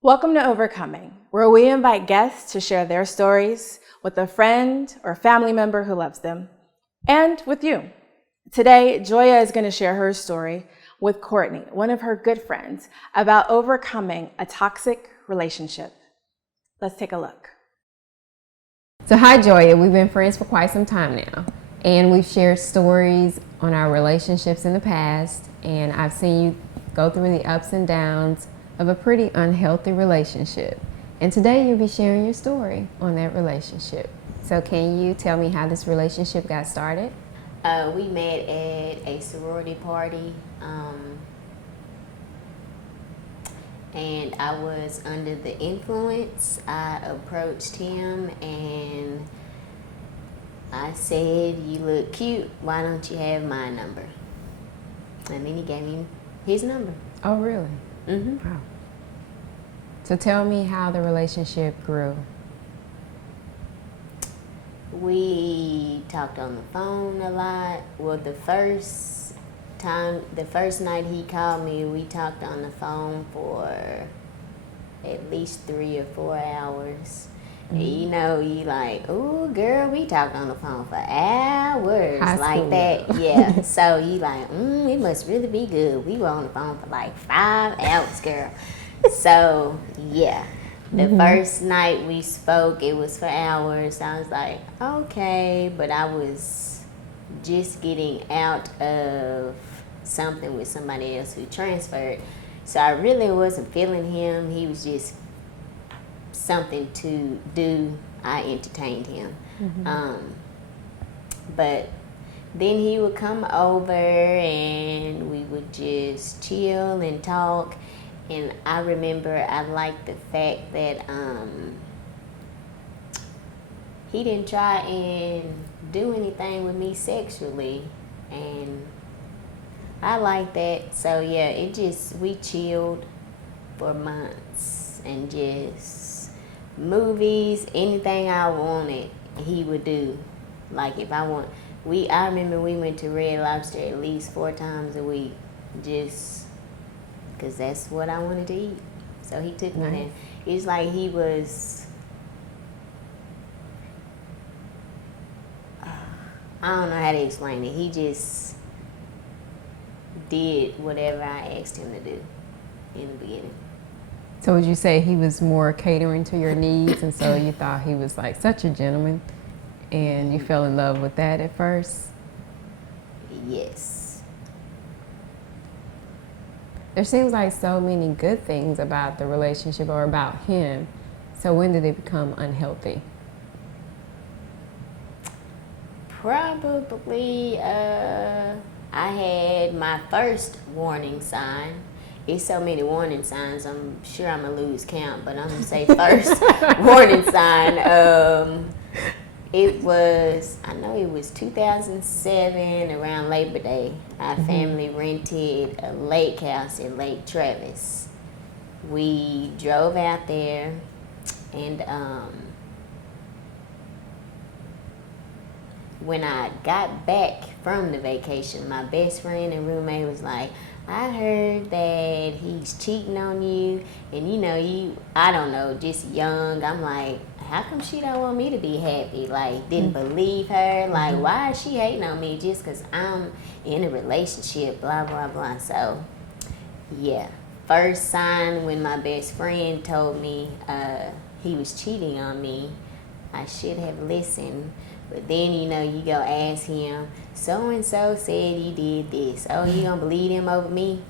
Welcome to Overcoming, where we invite guests to share their stories with a friend or family member who loves them, and with you. Today, Joya is going to share her story with Courtney, one of her good friends, about overcoming a toxic relationship. Let's take a look. So hi Joya, we've been friends for quite some time now, and we've shared stories on our relationships in the past, and I've seen you go through the ups and downs of a pretty unhealthy relationship. And today you'll be sharing your story on that relationship. So can you tell me how this relationship got started? We met at a sorority party, and I was under the influence. I approached him and I said, "You look cute, why don't you have my number?" And then he gave me his number. Oh really? Mm-hmm. Wow. So tell me how the relationship grew. We talked on the phone a lot. Well, the first night he called me, we talked on the phone for at least 3 or 4 hours. Mm-hmm. You know, you like, "Ooh, girl, we talked on the phone for hours." High like school. that. Yeah. So you like, it must really be good. We were on the phone for like 5 hours, girl. So yeah. The first night we spoke, it was for hours. I was like, okay, but I was just getting out of something with somebody else who transferred. So I really wasn't feeling him. He was just something to do. I entertained him. But then he would come over and we would just chill and talk. And I remember I liked the fact that he didn't try and do anything with me sexually, and I liked that. So yeah, we chilled for months and just movies, anything I wanted, he would do. Like if I remember we went to Red Lobster at least 4 times a week, just because that's what I wanted to eat. So he took me there. It's like he was, I don't know how to explain it. He just did whatever I asked him to do in the beginning. So would you say he was more catering to your needs, and so you thought he was like such a gentleman, and you fell in love with that at first? Yes. There seems like so many good things about the relationship or about him. So when did it become unhealthy? Probably, I had my first warning sign. It's so many warning signs, I'm sure I'm going to lose count, but I'm going to say first warning sign. I know it was 2007, around Labor Day. Our family rented a lake house in Lake Travis. We drove out there, and when I got back from the vacation, my best friend and roommate was like, "I heard that he's cheating on you." And I don't know, just young, I'm like, how come she don't want me to be happy? Like, didn't believe her. Like, why is she hating on me just because I'm in a relationship, blah, blah, blah. So, yeah. First sign when my best friend told me he was cheating on me, I should have listened. But then, you go ask him, so-and-so said you did this. Oh, you gonna believe him over me?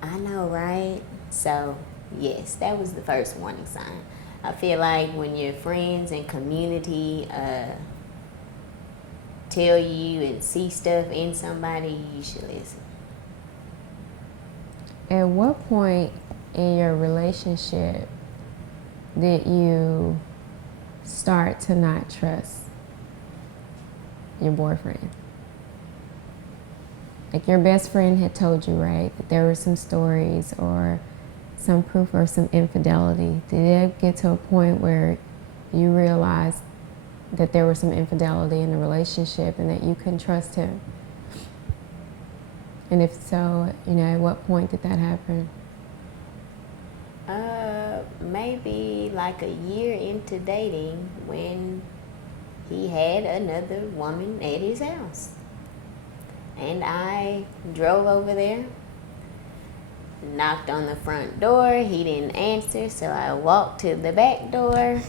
I know, right? So, yes, that was the first warning sign. I feel like when your friends and community tell you and see stuff in somebody, you should listen. At what point in your relationship did you start to not trust your boyfriend? Like your best friend had told you, right, that there were some stories or some proof or some infidelity. Did it get to a point where you realized that there was some infidelity in the relationship and that you couldn't trust him? And if so, at what point did that happen? maybe like a year into dating when he had another woman at his house. And I drove over there, knocked on the front door. He didn't answer, so I walked to the back door.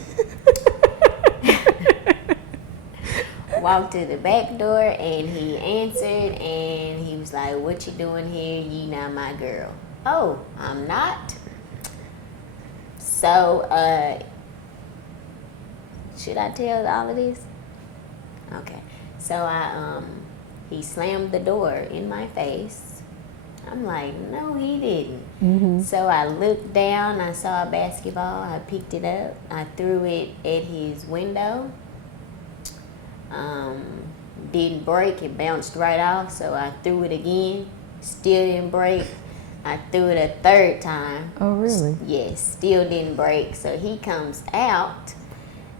Walked to the back door, and he answered, and he was like, "What you doing here? You not my girl." "Oh, I'm not." So, should I tell all of this? Okay. So he slammed the door in my face. I'm like, no, he didn't. Mm-hmm. So I looked down, I saw a basketball, I picked it up, I threw it at his window. Didn't break, it bounced right off, so I threw it again, still didn't break. I threw it a third time. Oh, really? Yes, still didn't break. So he comes out,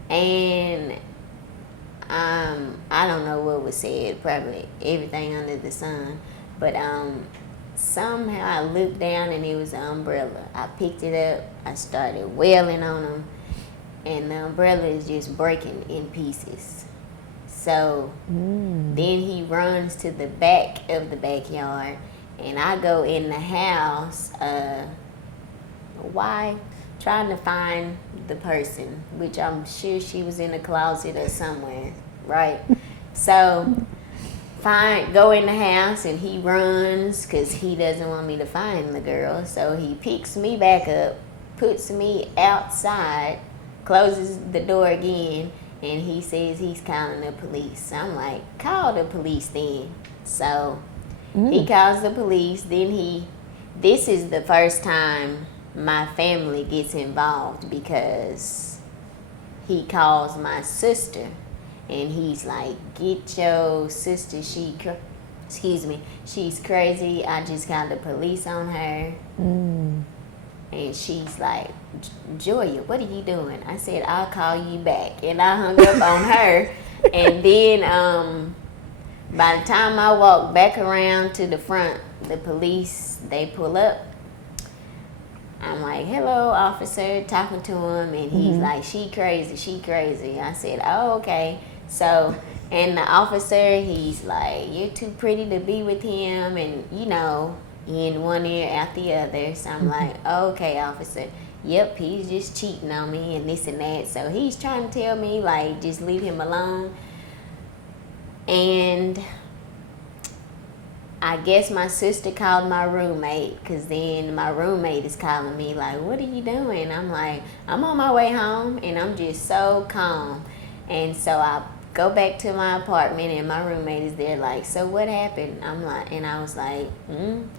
and I don't know what was said, probably everything under the sun, but somehow I looked down and it was an umbrella. I picked it up, I started wailing on him, and the umbrella is just breaking in pieces. So then he runs to the back of the backyard, and I go in the house, trying to find the person, which I'm sure she was in a closet or somewhere, right? So go in the house, and he runs because he doesn't want me to find the girl. So he picks me back up, puts me outside, closes the door again, and he says he's calling the police. I'm like, call the police then. So he calls the police. Then this is the first time my family gets involved, because he calls my sister, and he's like, get your sister, she's crazy. I just called the police on her. And she's like, Joya, what are you doing? I said, I'll call you back. And I hung up on her. And then by the time I walk back around to the front, the police, they pull up. I'm like, hello, officer, talking to him, and he's like, she crazy. I said, oh, okay. So, and the officer, he's like, you're too pretty to be with him, and, in one ear out the other. So I'm like, okay, officer, yep, he's just cheating on me and this and that. So he's trying to tell me, like, just leave him alone. And I guess my sister called my roommate, because then my roommate is calling me like, what are you doing? I'm like, I'm on my way home, and I'm just so calm. And so I go back to my apartment, and my roommate is there like, so what happened? I'm like, and I was like,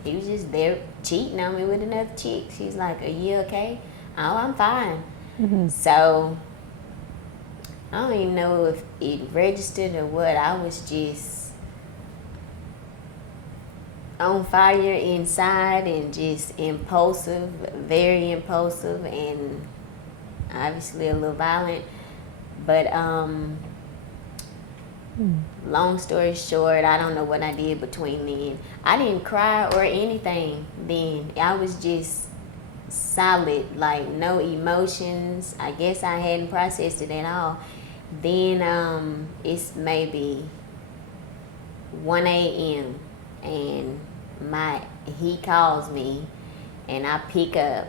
he was just there cheating on me with another chick. She's like, are you okay? Oh, I'm fine. So I don't even know if it registered or what. I was just on fire inside, and just impulsive, very impulsive, and obviously a little violent. But long story short, I don't know what I did between then. I didn't cry or anything then. I was just solid, like no emotions. I guess I hadn't processed it at all. Then it's maybe 1 a.m. and he calls me, and I pick up.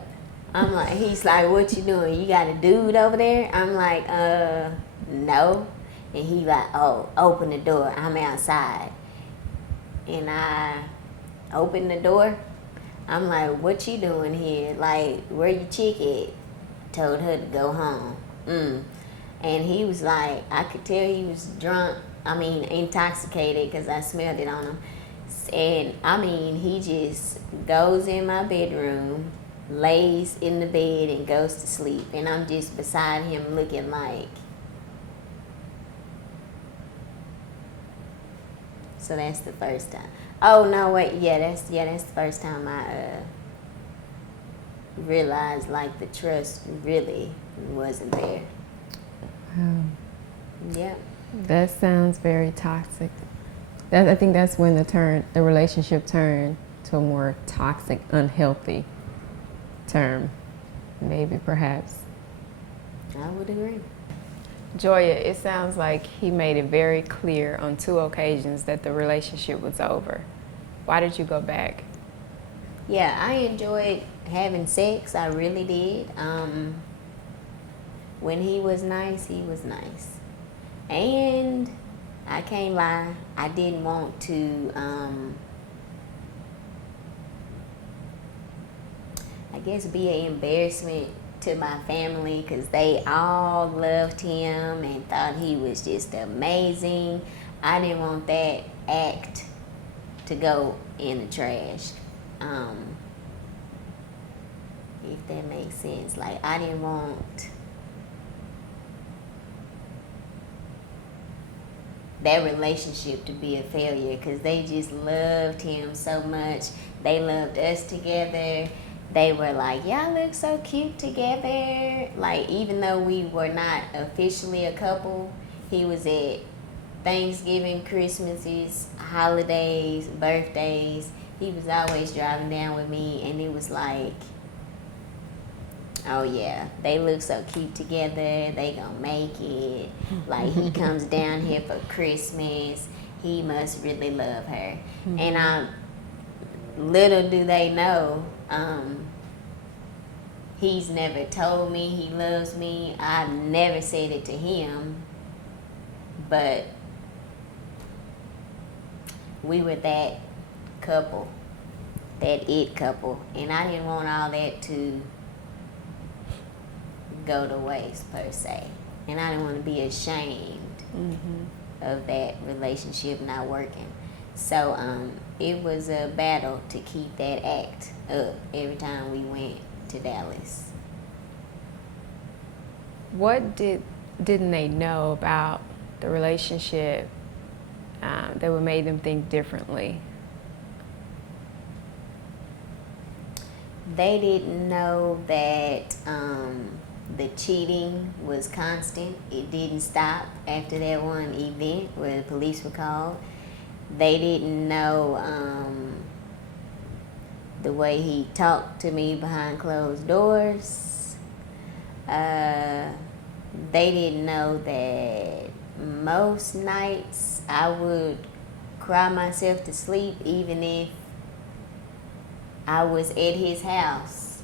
I'm like, he's like, what you doing? You got a dude over there? I'm like, no. And he like, oh, open the door, I'm outside. And I open the door. I'm like, what you doing here? Like, where your chick at? Told her to go home. And he was like, I could tell he was drunk, intoxicated, because I smelled it on him. And he just goes in my bedroom, lays in the bed, and goes to sleep. And I'm just beside him looking like. So that's the first time. Oh no, wait, that's the first time I realized like the trust really wasn't there. Wow. Yep. That sounds very toxic. I think that's when the relationship turned to a more toxic, unhealthy term. maybe, perhaps. I would agree. Joya, it sounds like he made it very clear on 2 occasions that the relationship was over. Why did you go back? Yeah, I enjoyed having sex. I really did. When he was nice, he was nice. And I can't lie, I didn't want to, I guess, be an embarrassment to my family, because they all loved him and thought he was just amazing. I didn't want that act to go in the trash. If that makes sense. Like, I didn't want that relationship to be a failure, because they just loved him so much. They loved us together. They were like, y'all look so cute together. Like, even though we were not officially a couple, he was at Thanksgiving, Christmases, holidays, birthdays. He was always driving down with me, and it was like, oh yeah, they look so cute together. They gonna make it. Like, he comes down here for Christmas. He must really love her. And little do they know, he's never told me he loves me. I've never said it to him, but we were that couple, that it couple, and I didn't want all that to go to waste, per se. And I didn't want to be ashamed of that relationship not working. So it was a battle to keep that act up every time we went to Dallas. What didn't they know about the relationship that would make them think differently? They didn't know that the cheating was constant. It didn't stop after that one event where the police were called. They didn't know the way he talked to me behind closed doors. They didn't know that most nights I would cry myself to sleep, even if I was at his house.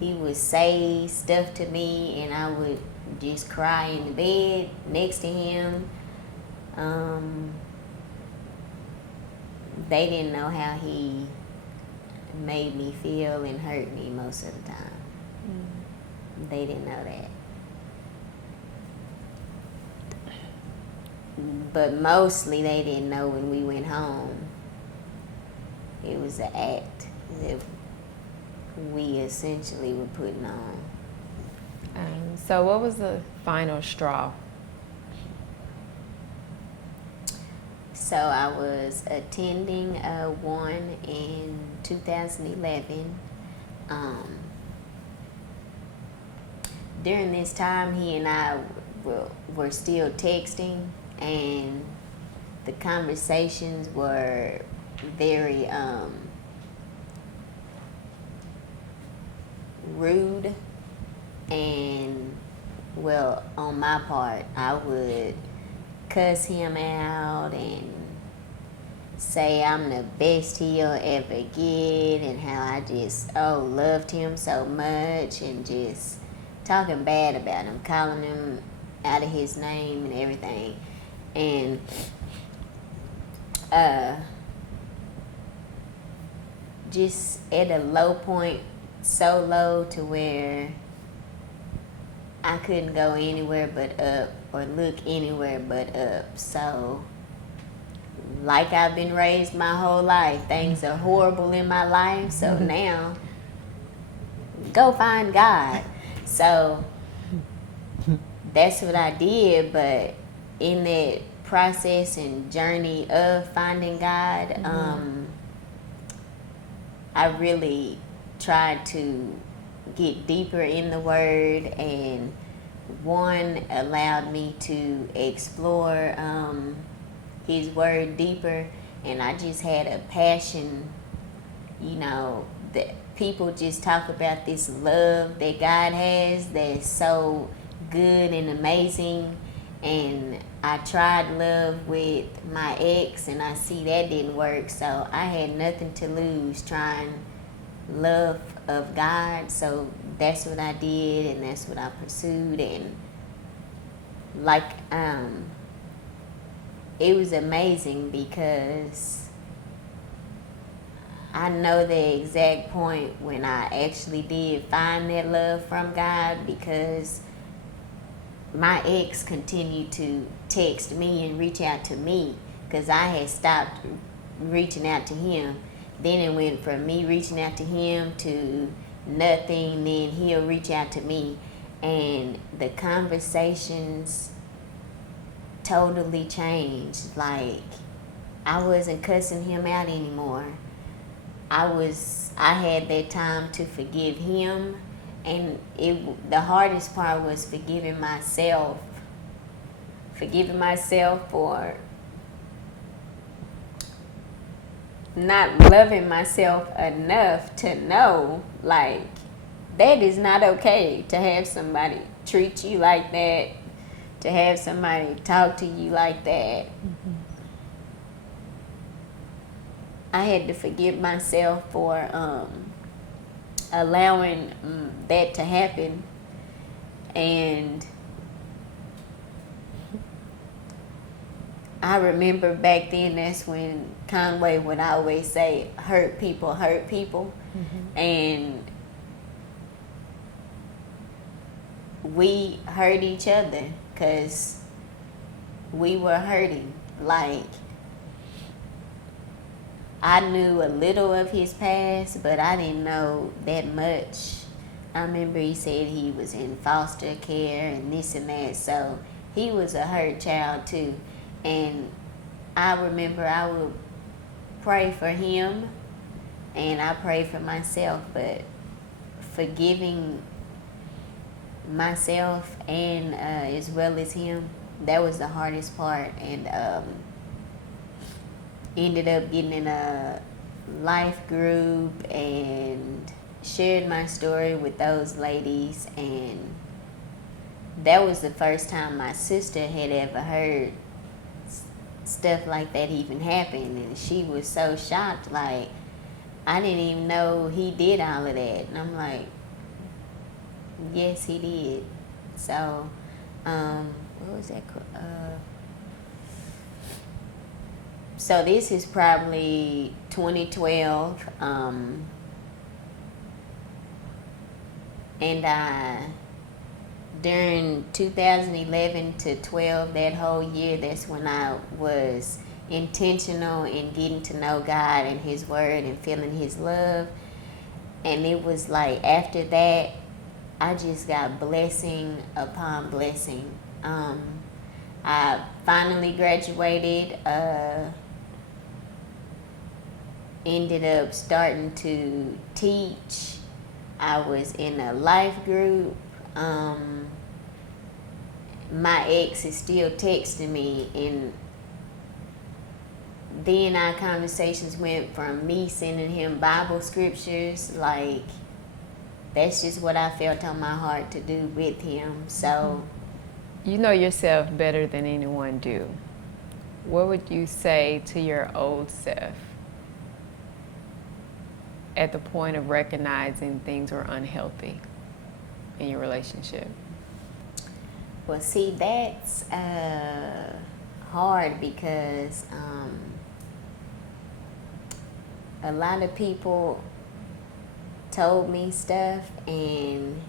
He would say stuff to me, and I would just cry in the bed next to him. They didn't know how he made me feel and hurt me most of the time. They didn't know that. But mostly they didn't know when we went home. It was an act that we essentially were putting on. So what was the final straw? So I was attending one in 2011. During this time, he and I were still texting, and the conversations were very rude, and, well, on my part, I would cuss him out and say I'm the best he'll ever get, and how I just loved him so much, and just talking bad about him, calling him out of his name and everything. And just at a low point, so low to where I couldn't go anywhere but up, or look anywhere but up. So, like I've been raised my whole life, things are horrible in my life, so now go find God. So that's what I did. But in that process and journey of finding God, I really tried to get deeper in the Word, and one allowed me to explore His Word deeper, and I just had a passion, people just talk about this love that God has that's so good and amazing. And I tried love with my ex, and I see that didn't work. So I had nothing to lose trying love of God. So that's what I did, and that's what I pursued. And like, it was amazing because I know the exact point when I actually did find that love from God, because my ex continued to text me and reach out to me because I had stopped reaching out to him. Then it went from me reaching out to him to nothing, then he'll reach out to me. And the conversations totally changed. Like, I wasn't cussing him out anymore. I had that time to forgive him, and the hardest part was forgiving myself for not loving myself enough to know, like, that is not okay to have somebody treat you like that, to have somebody talk to you like that. Mm-hmm. I had to forgive myself for allowing that to happen. And I remember back then, that's when Conway would always say, hurt people hurt people. Mm-hmm. And we hurt each other because we were hurting. Like, I knew a little of his past, but I didn't know that much. I remember he said he was in foster care and this and that, so he was a hurt child too. And I remember I would pray for him, and I prayed for myself, but forgiving myself and as well as him, that was the hardest part. And ended up getting in a life group and shared my story with those ladies, and that was the first time my sister had ever heard stuff like that even happen, and she was so shocked. Like, I didn't even know he did all of that. And I'm like, yes, he did. So what was that so this is probably 2012, and during 2011 to 12, that whole year, that's when I was intentional in getting to know God and His Word and feeling His love. And it was like, after that, I just got blessing upon blessing. I finally graduated, ended up starting to teach. I was in a life group. My ex is still texting me, and then our conversations went from me sending him Bible scriptures, like, that's just what I felt on my heart to do with him. So, you know yourself better than anyone do. What would you say to your old self at the point of recognizing things were unhealthy in your relationship? Well, see, that's hard because a lot of people told me stuff, and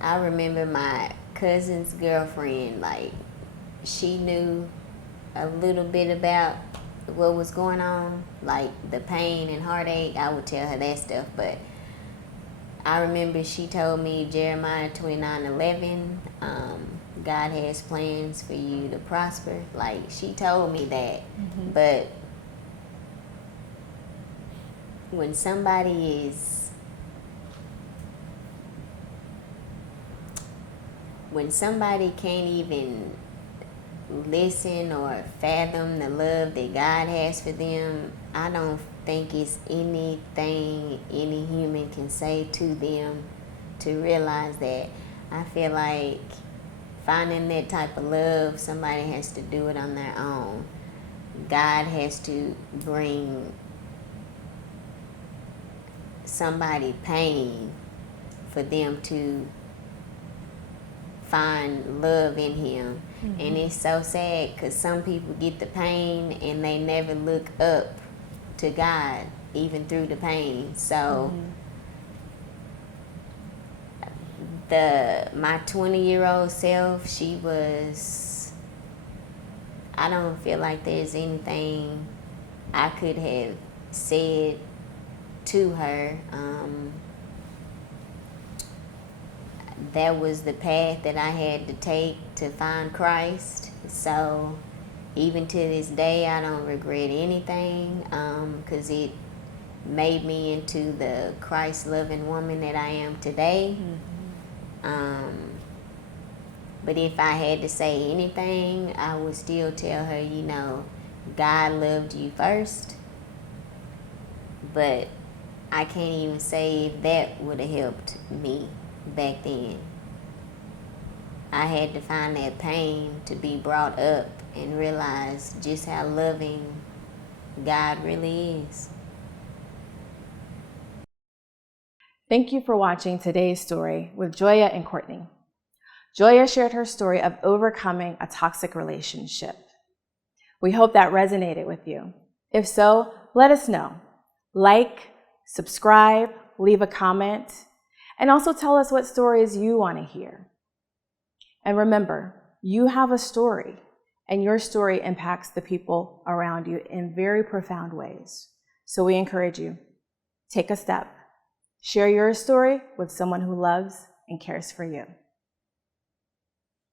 I remember my cousin's girlfriend, like, she knew a little bit about what was going on, like the pain and heartache. I would tell her that stuff, but I remember she told me Jeremiah 29:11, God has plans for you to prosper. Like, she told me that. Mm-hmm. But when somebody can't even listen or fathom the love that God has for them, I don't think it's anything any human can say to them to realize that. I feel like finding that type of love, somebody has to do it on their own. God has to bring somebody pain for them to find love in him. Mm-hmm. And it's so sad because some people get the pain and they never look up to God even through the pain. So my 20-year-old self, she was, I don't feel like there's anything I could have said to her. That was the path that I had to take to find Christ. So even to this day, I don't regret anything, because it made me into the Christ-loving woman that I am today. But if I had to say anything, I would still tell her, you know, God loved you first. But I can't even say if that would have helped me back then. I had to find that pain to be brought up and realize just how loving God really is. Thank you for watching today's story with Joya and Courtney. Joya shared her story of overcoming a toxic relationship. We hope that resonated with you. If so, let us know. Like, subscribe, leave a comment, and also tell us what stories you want to hear. And remember, you have a story, and your story impacts the people around you in very profound ways. So we encourage you, take a step. Share your story with someone who loves and cares for you.